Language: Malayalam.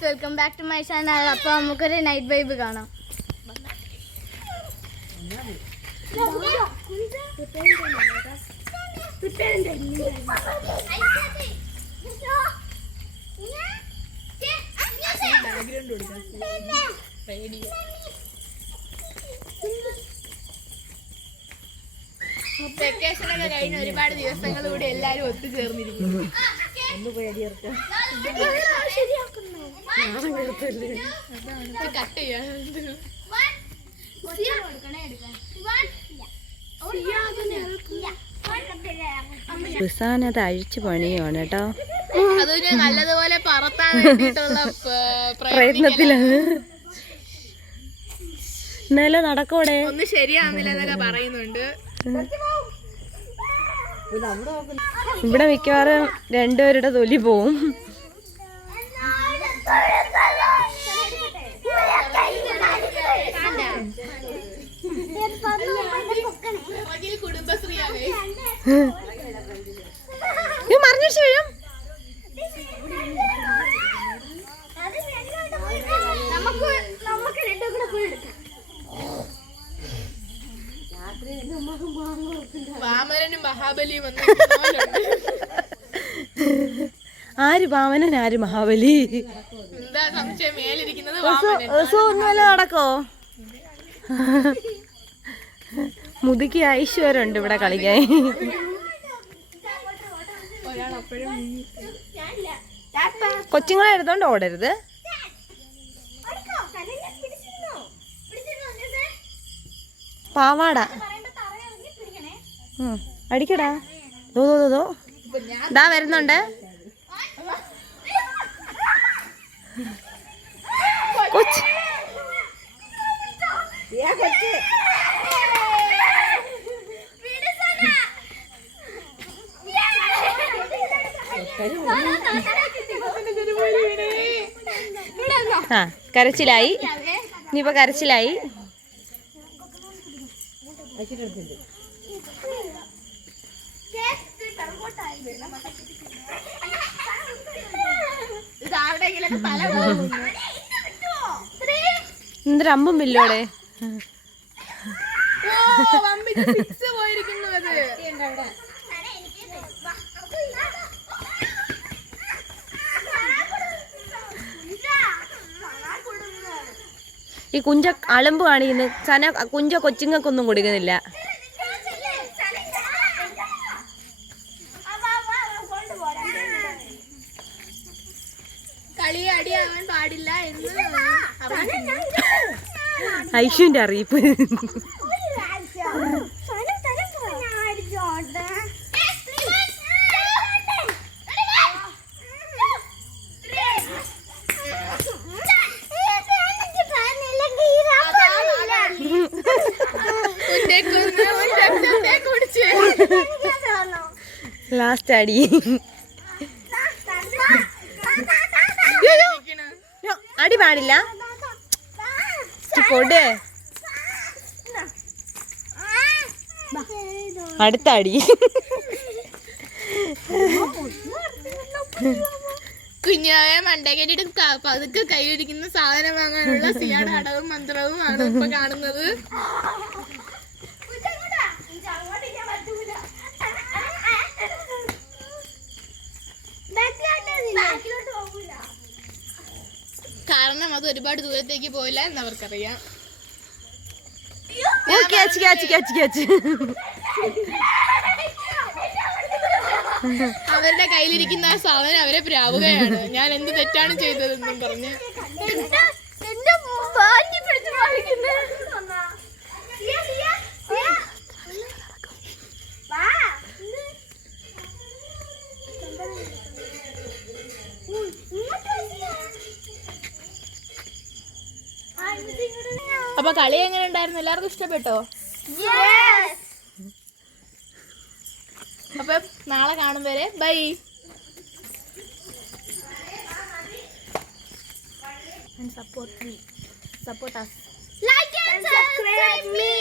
Guys welcome back to my channel. അപ്പോൾ നമുക്കൊരു നൈറ്റ് വൈബ് കാണാം. വെക്കേഷനൊക്കെ കഴിഞ്ഞ് ഒരുപാട് ദിവസങ്ങൾ കൂടി എല്ലാരും ഒത്തുചേർന്നിരിക്കുന്നു. കട്ട് അഴിച്ചു പണിയാണ് കേട്ടോ. അതൊരു നല്ലതുപോലെ പറത്താൻ വേണ്ടിയിട്ടുള്ള. പ്രയത്നത്തിലാണ്. എന്നാലും നടക്കോടെ? ഒന്ന് ശരിയാവുന്നില്ല എന്നൊക്കെ പറയുന്നുണ്ട്. ഇവിടെ മിക്കവാറും രണ്ടുപേരുടെ തൊലി പോവും. ആര് പാമനൻ ആര് മഹാബലി? ഒന്നുമല്ല നടക്കോ? മുതുക്കി ഐശ്വര്യമുണ്ട് ഇവിടെ കളിക്കാൻ. കൊച്ചുങ്ങളെ എടുത്തോണ്ട് ഓടരുത്. പാവാട. അടിക്കടാ. ദോ ദോ ദോ ദാ. വരുന്നുണ്ട്. കൊച്ച്. ആ കരച്ചിലായി. ഇനിയിപ്പോൾ കരച്ചിലായി. എന്തൊരു അമ്പും ബില്ലോടെ ഓ ഈ കുഞ്ച അളമ്പ് കാണിക്കുന്നു സന കുഞ്ച കൊച്ചുങ്ങൾക്കൊന്നും കൊടുക്കുന്നില്ല. ഐഷുവിന്റെ അറിയിപ്പ് ലാസ്റ്റ് അടി അടി പാടില്ല. കൊട് അടുത്ത അടി. കുഞ്ഞാവെ മണ്ടകേറ്റിട്ട് പതുക്കെ കയ്യിലിരിക്കുന്ന സാധനം വാങ്ങാനുള്ള സിയാടെ അടവും മന്ത്രവും ആണ് ഇപ്പൊ കാണുന്നത്. കാരണം അത് ഒരുപാട് ദൂരത്തേക്ക് പോയില്ല എന്ന് അവർക്കറിയാം അവരുടെ കയ്യിലിരിക്കുന്ന ആ സാധനം അവരെ പ്രാവുകയാണ്. ഞാൻ എന്ത് തെറ്റാണ് ചെയ്തതെന്നും പറഞ്ഞ്. അപ്പൊ കളി എങ്ങനെ ഉണ്ടായിരുന്നു? എല്ലാവർക്കും ഇഷ്ടപ്പെട്ടോ? അപ്പൊ നാളെ കാണും വരെ. Bye support me support like and subscribe me.